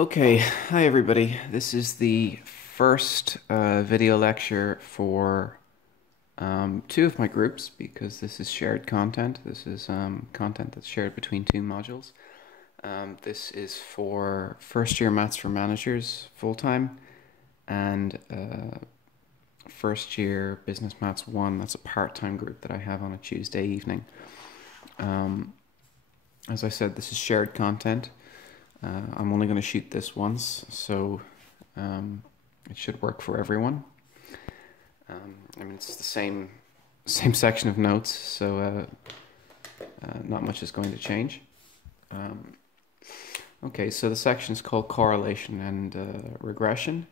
Okay, hi everybody. This is the first video lecture for two of my groups because this is shared content. This is content that's shared between two modules. This is for first year Maths for Managers full-time and first year Business Maths 1. That's a part-time group that I have on a Tuesday evening. As I said, this is shared content. I'm only going to shoot this once, so it should work for everyone. I mean, it's the same section of notes, so not much is going to change. Okay, so the section is called Correlation and Regression,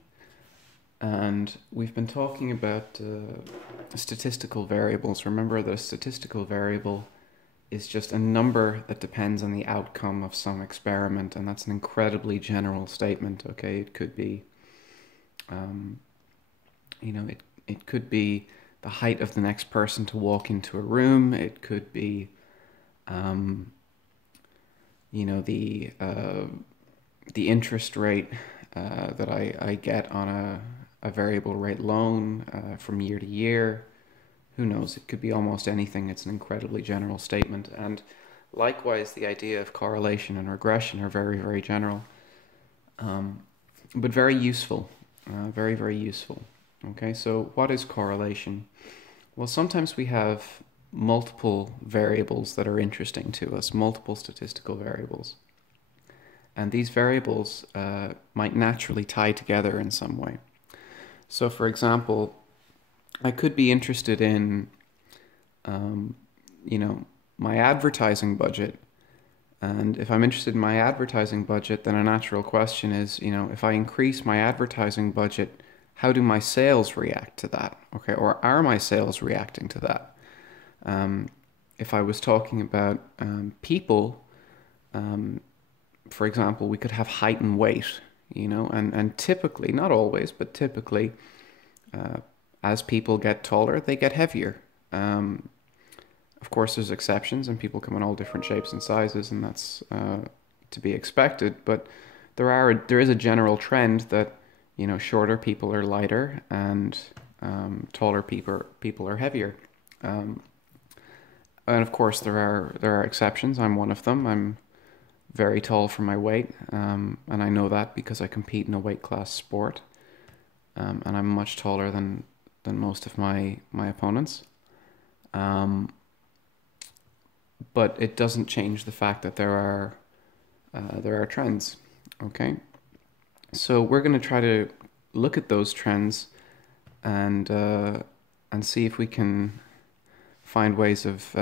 and we've been talking about statistical variables. Remember that a statistical variable is just a number that depends on the outcome of some experiment, and that's an incredibly general statement. Okay, it could be, it could be the height of the next person to walk into a room. It could be, the interest rate that I get on a variable rate loan from year to year. Who knows? It could be almost anything. It's an incredibly general statement. And likewise, the idea of correlation and regression are very, very general, but very useful. Very, very useful. Okay, so what is correlation? Well, sometimes we have multiple variables that are interesting to us, multiple statistical variables. And these variables might naturally tie together in some way. So, for example, I could be interested in, my advertising budget. And if I'm interested in my advertising budget, then a natural question is, if I increase my advertising budget, how do my sales react to that? Okay, or are my sales reacting to that? If I was talking about people, for example, we could have height and weight, and typically, not always, but typically, as people get taller, they get heavier. Of course, there's exceptions, and people come in all different shapes and sizes, and that's to be expected. But there is a general trend that shorter people are lighter, and taller people are heavier. And of course, there are exceptions. I'm one of them. I'm very tall for my weight, and I know that because I compete in a weight class sport, and I'm much taller than most of my opponents. But it doesn't change the fact that there are trends. Okay, so we're going to try to look at those trends and see if we can find ways of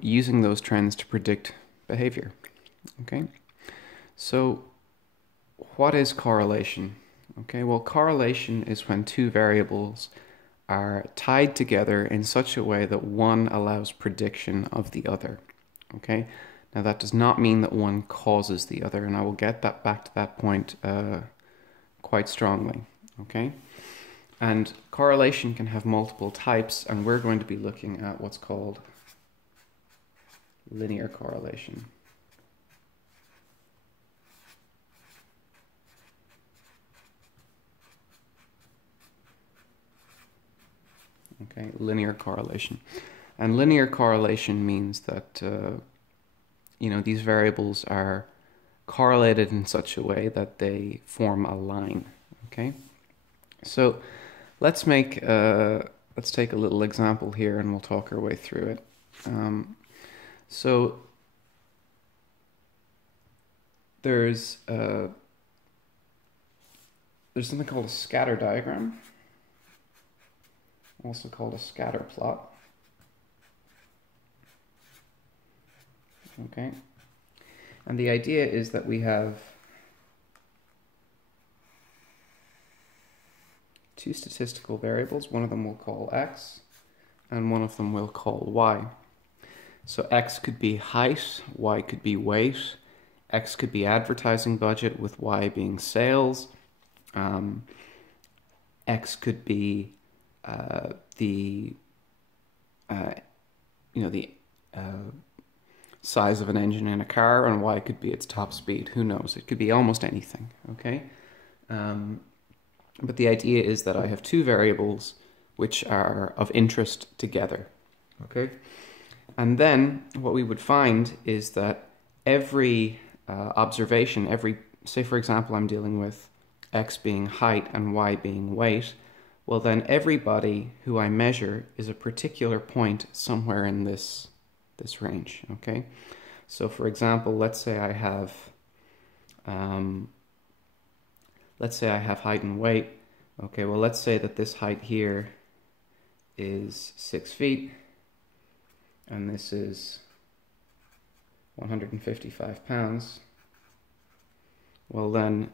using those trends to predict behavior. Okay, so what is correlation? Okay, well, correlation is when two variables are tied together in such a way that one allows prediction of the other. Okay, now that does not mean that one causes the other, and I will get back to that point quite strongly. Okay, and correlation can have multiple types, and we're going to be looking at what's called linear correlation. Okay, linear correlation. And linear correlation means that, these variables are correlated in such a way that they form a line. Okay, so let's take a little example here, and we'll talk our way through it. So there's something called a scatter diagram, also called a scatter plot. Okay, and the idea is that we have two statistical variables. One of them we'll call x, and one of them we'll call y. So x could be height, y could be weight, x could be advertising budget, with y being sales. X could be the size of an engine in a car, and y could be its top speed. Who knows? It could be almost anything, okay? But the idea is that I have two variables which are of interest together, okay? And then what we would find is that every observation, say for example I'm dealing with x being height and y being weight, well then everybody who I measure is a particular point somewhere in this range, okay? So for example, let's say I have height and weight. Okay, well let's say that this height here is 6 feet and this is 155 pounds. Well then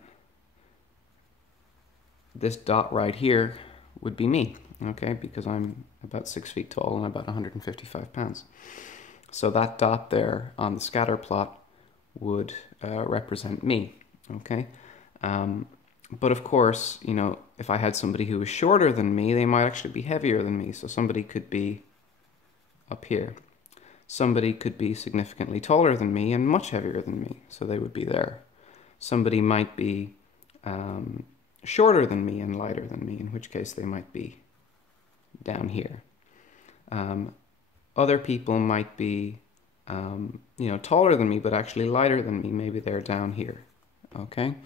this dot right here would be me, okay, because I'm about 6 feet tall and about 155 pounds. So that dot there on the scatter plot would represent me, okay? But of course, you know, if I had somebody who was shorter than me, they might actually be heavier than me. So somebody could be up here. Somebody could be significantly taller than me and much heavier than me, so they would be there. Somebody might be shorter than me and lighter than me, in which case they might be down here. Other people might be, you know, taller than me, but actually lighter than me. Maybe they're down here, okay?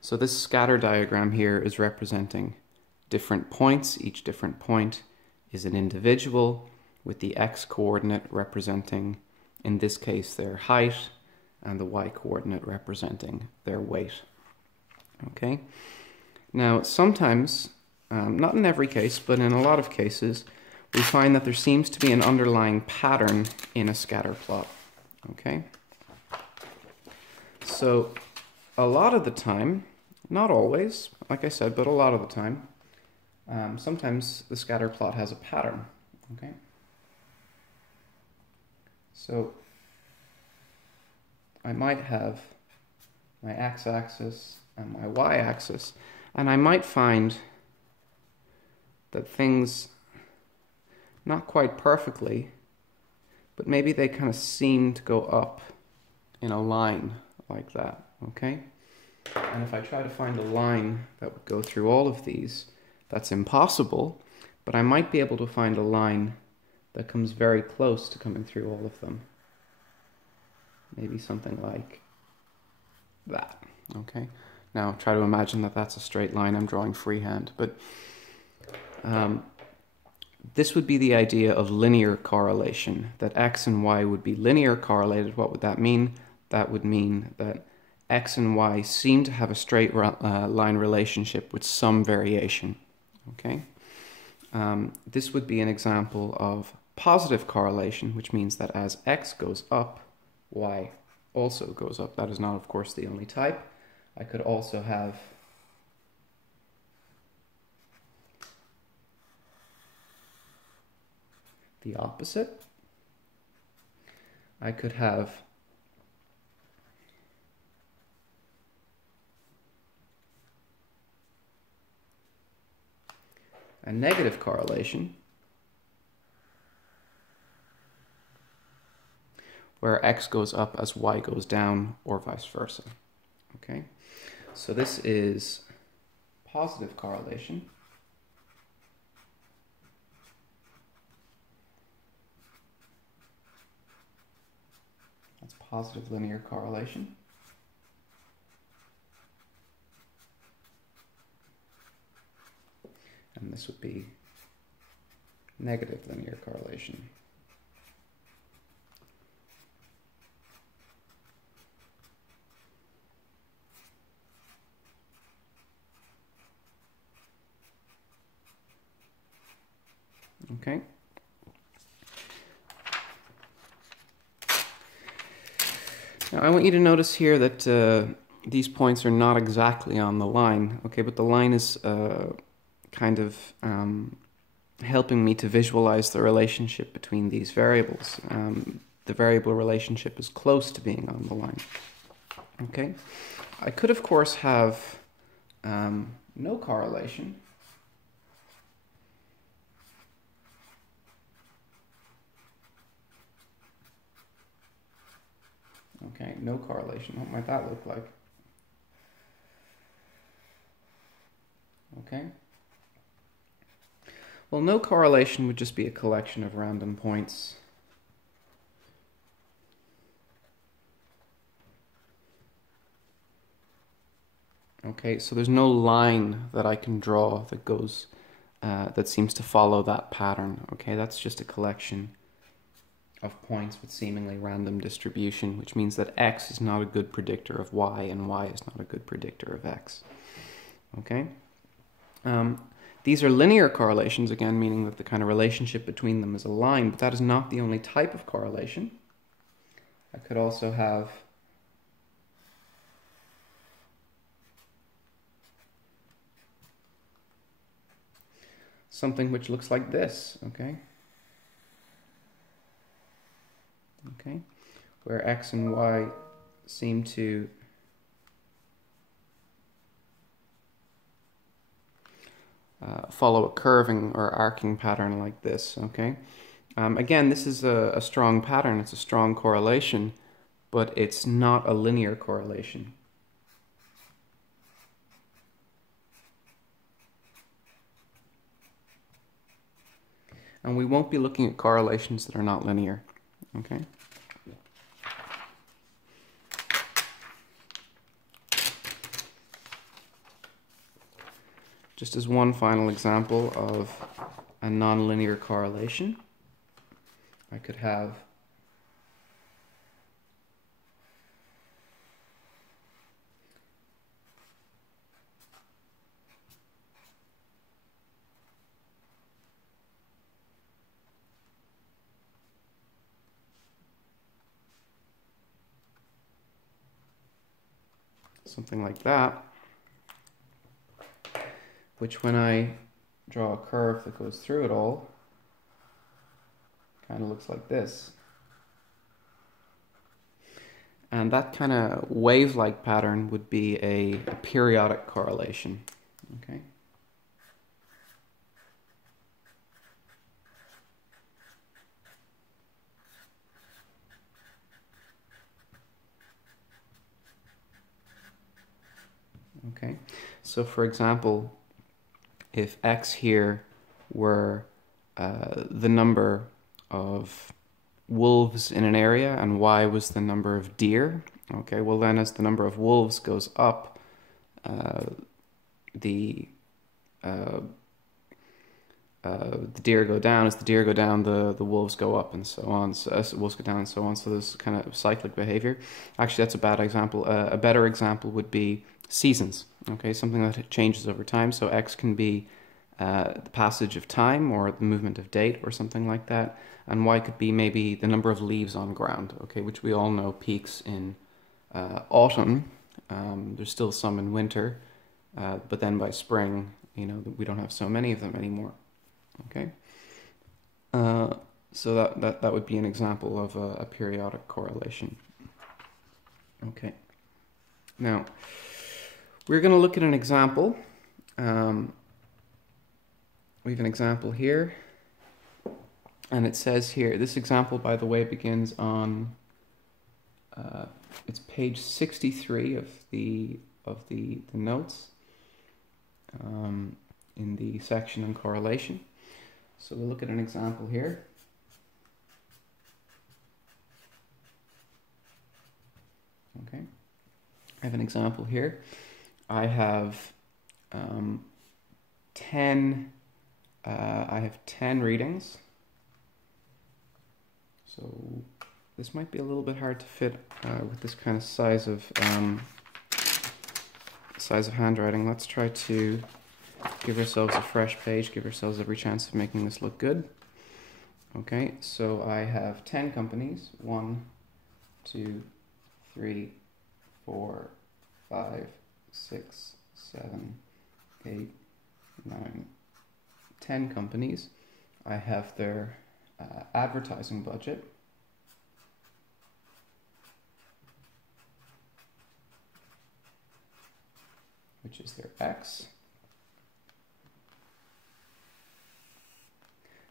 So this scatter diagram here is representing different points. Each different point is an individual with the x-coordinate representing, in this case, their height, and the y-coordinate representing their weight, okay? Now, sometimes, not in every case, but in a lot of cases, we find that there seems to be an underlying pattern in a scatter plot, okay? So, a lot of the time, not always, like I said, but a lot of the time, sometimes the scatter plot has a pattern, okay? So, I might have my x-axis and my y-axis, and I might find that things, not quite perfectly, but maybe they kind of seem to go up in a line like that, okay? And if I try to find a line that would go through all of these, that's impossible, but I might be able to find a line that comes very close to coming through all of them. Maybe something like that, okay? Now try to imagine that that's a straight line. I'm drawing freehand, but this would be the idea of linear correlation, that x and y would be linear correlated. What would that mean? That would mean that x and y seem to have a straight line relationship with some variation, okay? This would be an example of positive correlation, which means that as x goes up, y also goes up. That is not, of course, the only type. I could also have the opposite. I could have a negative correlation, where x goes up as y goes down, or vice versa. Okay, so this is positive correlation. That's positive linear correlation. And this would be negative linear correlation. Okay. Now I want you to notice here that these points are not exactly on the line, okay, but the line is kind of helping me to visualize the relationship between these variables. The variable relationship is close to being on the line, okay? I could, of course, have no correlation. Okay, no correlation. What might that look like? Okay. Well, no correlation would just be a collection of random points. Okay, so there's no line that I can draw that goes, that seems to follow that pattern. Okay, that's just a collection of points with seemingly random distribution, which means that x is not a good predictor of y and y is not a good predictor of x. Okay? These are linear correlations, again, meaning that the kind of relationship between them is a line, but that is not the only type of correlation. I could also have something which looks like this, okay? Okay, where x and y seem to follow a curving or arcing pattern like this, okay? Again, this is a strong pattern, it's a strong correlation, but it's not a linear correlation. And we won't be looking at correlations that are not linear, okay? Just as one final example of a nonlinear correlation, I could have something like that, which when I draw a curve that goes through it all, kind of looks like this. And that kind of wave-like pattern would be a periodic correlation, okay? Okay, so for example, if x here were the number of wolves in an area and y was the number of deer, okay, well then as the number of wolves goes up, the deer go down. As the deer go down, the wolves go up, and so on. So as the wolves go down, and so on. So there's kind of cyclic behavior. Actually, that's a bad example. A better example would be seasons. Okay, something that changes over time. So x can be the passage of time or the movement of date or something like that, and y could be maybe the number of leaves on ground. Okay, which we all know peaks in autumn. There's still some in winter, but then by spring, you know, we don't have so many of them anymore. Okay, so that would be an example of a periodic correlation. Okay, now we're going to look at an example. We have an example here, and it says here, this example, by the way, begins on it's page 63 of the notes in the section on correlation. So we'll look at an example here. Okay, I have an example here. I have 10 readings. So this might be a little bit hard to fit with this kind of size of handwriting. Let's try to give ourselves a fresh page, give ourselves every chance of making this look good. Okay, so I have 10 companies. 1, 2, 3, 4, 5, 6, 7, 8, 9, 10 companies. I have their advertising budget. Which is their X.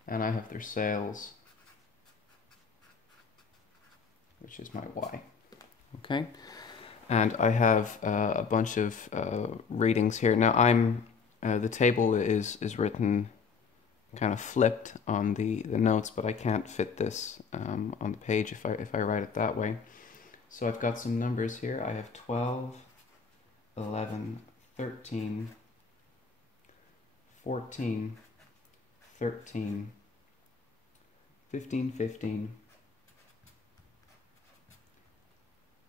And I have their sales, which is my Y. Okay, and I have a bunch of readings here. Now the table is written kind of flipped on the notes, but I can't fit this on the page if I write it that way. So I've got some numbers here. I have 12, 11, 13, 14, 13, 15, 15,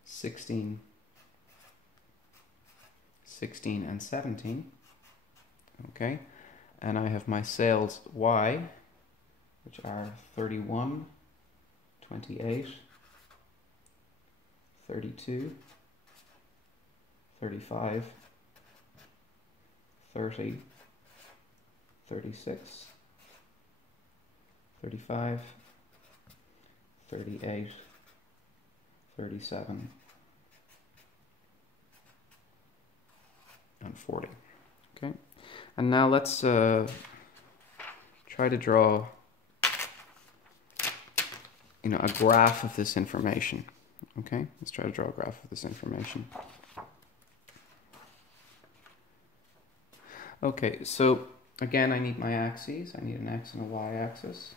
16, 16 and 17. Okay, and I have my sales Y, which are 31, 28, 32, 35, 30, 36, 35, 38, 37, and 40. Okay, and now let's try to draw, a graph of this information. Okay, let's try to draw a graph of this information. Okay, so again, I need my axes. I need an x and a y axis.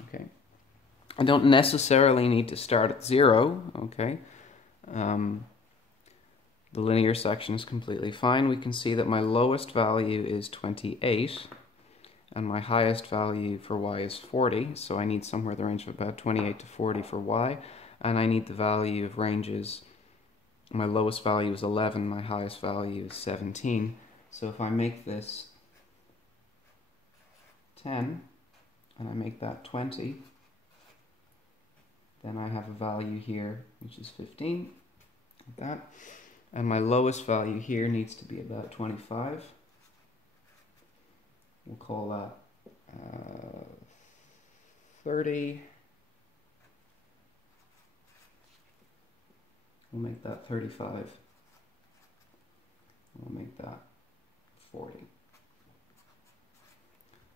Okay, I don't necessarily need to start at 0. Okay, the linear section is completely fine. We can see that my lowest value is 28, and my highest value for y is 40. So I need somewhere in the range of about 28 to 40 for y, and I need the value of ranges. My lowest value is 11, my highest value is 17. So if I make this 10, and I make that 20, then I have a value here which is 15, like that. And my lowest value here needs to be about 25. We'll call that 30. We'll make that 35. We'll make that 40.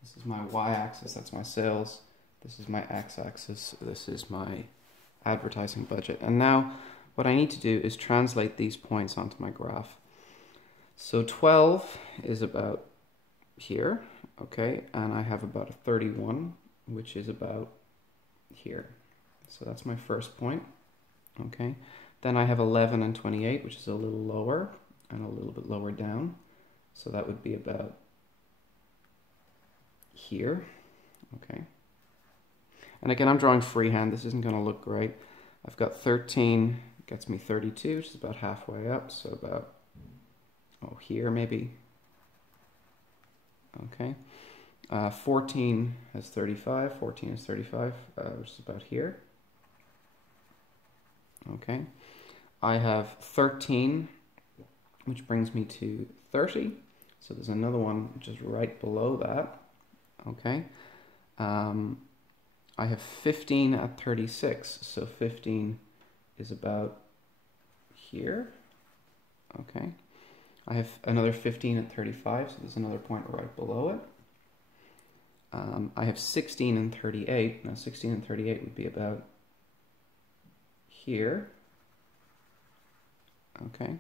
This is my y-axis, that's my sales. This is my x-axis, this is my advertising budget. And now what I need to do is translate these points onto my graph. So 12 is about here, okay, and I have about a 31, which is about here. So that's my first point, okay. Then I have 11 and 28, which is a little lower and a little bit lower down. So that would be about here, okay. And again, I'm drawing freehand. This isn't going to look great. I've got 13, gets me 32, which is about halfway up. So about, here maybe. Okay. 14 has 35. 14 is 35, which is about here. Okay. I have 13, which brings me to 30. So there's another one which is right below that. Okay. I have 15 at 36, so 15 is about here. Okay. I have another 15 at 35, so there's another point right below it. I have 16 and 38. Now 16 and 38 would be about here. Okay.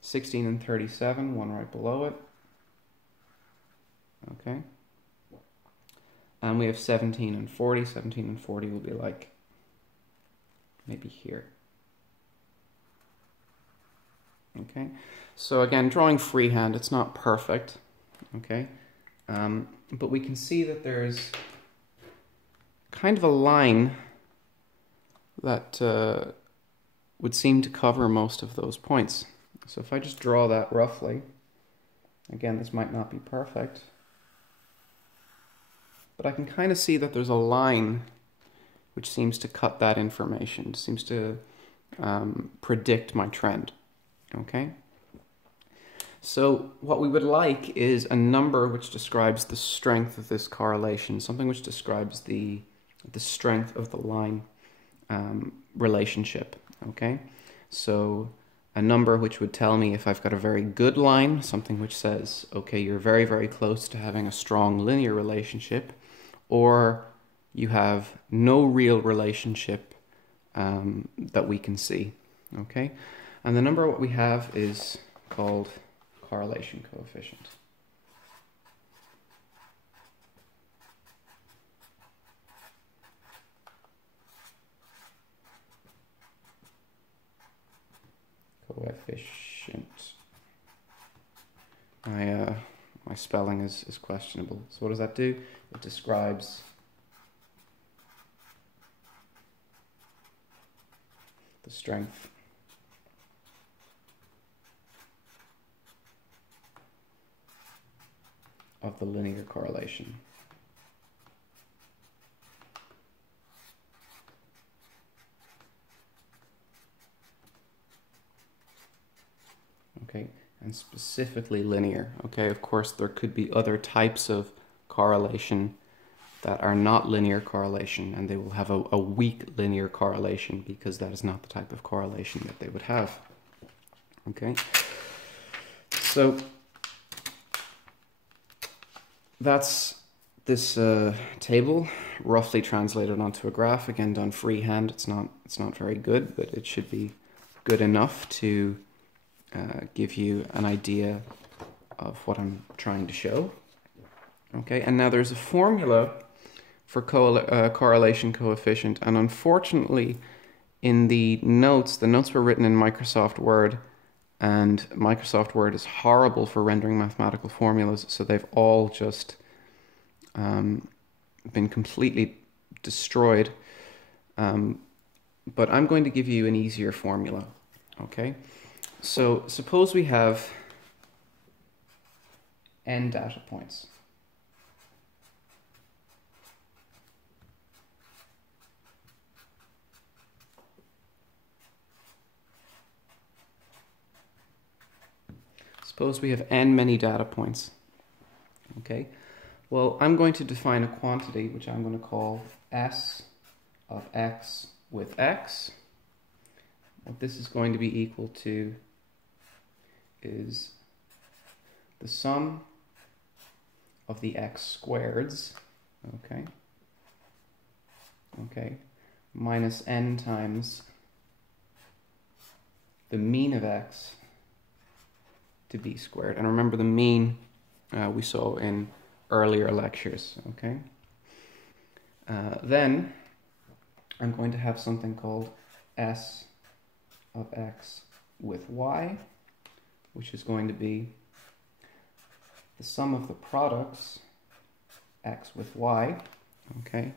16 and 37, one right below it. Okay. And we have 17 and 40. 17 and 40 will be like maybe here. Okay. So again, drawing freehand, it's not perfect. Okay. But we can see that there's kind of a line that would seem to cover most of those points. So if I just draw that roughly, again, this might not be perfect, but I can kind of see that there's a line which seems to cut that information, seems to predict my trend. Okay? So what we would like is a number which describes the strength of this correlation, something which describes the strength of the line relationship. Okay? So a number which would tell me if I've got a very good line, something which says, okay, you're very, very close to having a strong linear relationship. or you have no real relationship that we can see, okay? And the number what we have is called correlation coefficient. Coefficient. My spelling is questionable. So what does that do? It describes the strength of the linear correlation. Okay, and specifically linear. Okay, of course there could be other types of correlation that are not linear correlation, and they will have a weak linear correlation because that is not the type of correlation that they would have. Okay, so that's this table roughly translated onto a graph, again done freehand. It's not very good, but it should be good enough to give you an idea of what I'm trying to show. Okay, and now there's a formula for correlation coefficient, and unfortunately in the notes were written in Microsoft Word, and Microsoft Word is horrible for rendering mathematical formulas, so they've all just been completely destroyed. But I'm going to give you an easier formula, okay? So suppose we have n data points. Suppose we have n many data points. Okay, well, I'm going to define a quantity which I'm going to call S of x with x. What this is going to be equal to is the sum of the x squareds, okay, minus n times the mean of x to b squared. And remember, the mean we saw in earlier lectures, okay? Then I'm going to have something called S of x with y, which is going to be the sum of the products x with y, okay,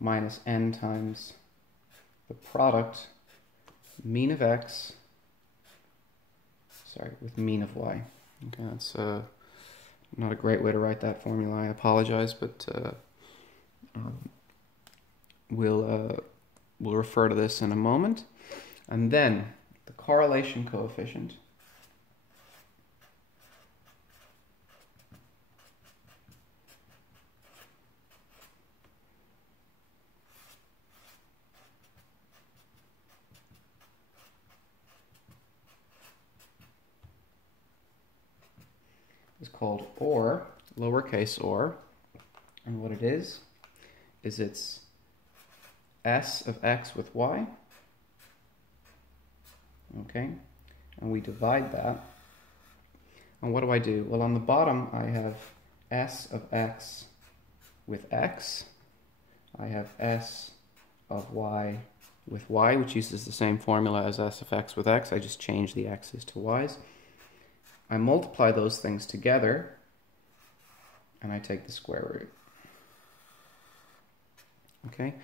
minus n times the product mean of x, with mean of y. Okay, that's not a great way to write that formula, I apologize, but we'll refer to this in a moment. And then the correlation coefficient is called or, lowercase or, and what it is it's S of x with y, okay, and we divide that, and what do I do? Well, on the bottom I have S of x with x, I have S of y with y, which uses the same formula as S of x with x, I just change the x's to y's. I multiply those things together, and I take the square root. Okay?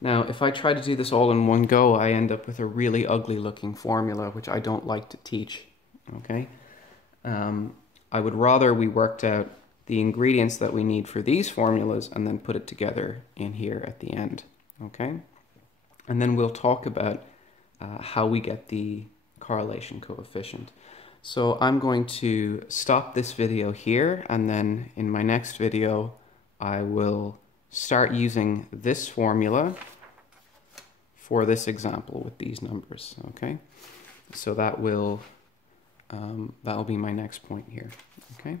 Now, if I try to do this all in one go, I end up with a really ugly looking formula, which I don't like to teach. Okay? I would rather we worked out the ingredients that we need for these formulas and then put it together in here at the end. Okay? And then we'll talk about how we get the correlation coefficient. So I'm going to stop this video here, and then in my next video I will start using this formula for this example with these numbers. Okay, so that will be my next point here. Okay.